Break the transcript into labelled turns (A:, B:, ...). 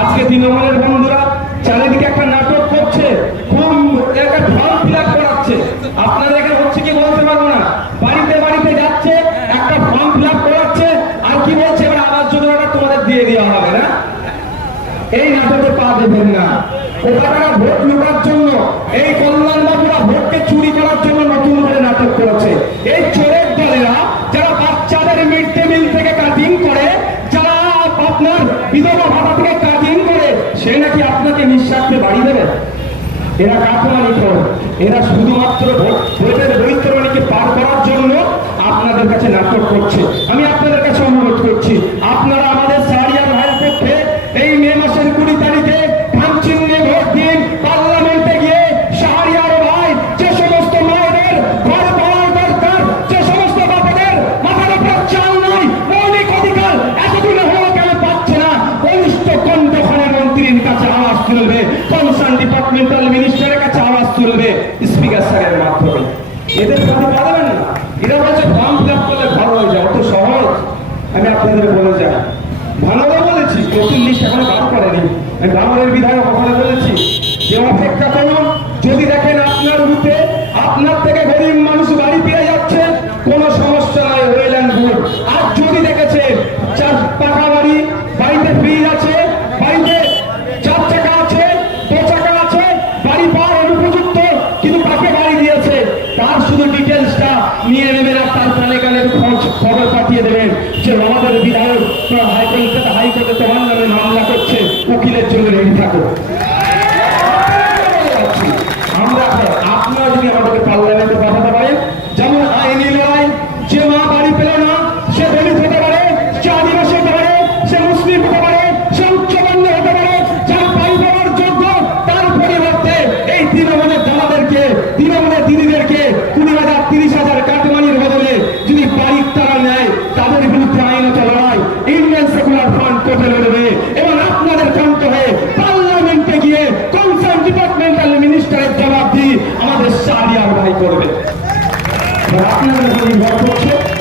A: আজকে তৃণমূলের বন্ধুরা চারিদিকে একটা নাটক করছে খুব একটা ফর্ম ফিল করাচ্ছে। আপনাদের এখানে হচ্ছে কি বলতে পারব না? বাড়িতে বাড়িতে যাচ্ছে, একটা ফর্ম ফিল আপ করাচ্ছে, আর কি বলছে? এবার আবাস যোজনাটা তোমাদের দিয়ে দেওয়া হবে, না? এই নাটকে পা দেবেন না। ভোট লুটার জন্য, এই কল্যাণ বাবুরা ভোটকে চুরি করার জন্য নতুন করে নাটক করেছে। এই আপনাকে নিঃস্বার্থে বাড়ি দেবে। এরা কাঠমানি করে এরা শুধুমাত্র ভোট, ভোটের পার করার জন্য আপনাদের কাছে নাটক করছে। আমি আপনাদের কাছে অনুরোধ করছি, আপনারা আমাদের সারিয়া ভাইয়ের পক্ষে এই মে মাসের কুড়ি তারিখে ধানচিহ্নে তুলবে কনসার্ন ডিপার্টমেন্টাল মিনিস্টারের কাছে আওয়াজ তুলবে স্পিকার স্যারের মাধ্যমে। এদের কথা পারবেন না। এরা বলছে, ফর্ম ফিল আপ করলে ভালো হয়ে যায়। অত সহজ। আমি আপনাদের বলে যাই। ভালোভাবে বলেছি, নতুন লিস্ট এখনও বার করেনি। আমি বাংলার বিধায়ক ওখানে বলেছি, যে অপেক্ষা করুন। যদি দেখেন আপনার রুটে আপনার থেকে বিধায়ক হাইকোর্টে হাইকোর্টে তোমার নামে মামলা করছে উকিলের জন্য রেডি থাকো। রাতের উপর নির্ভর করছে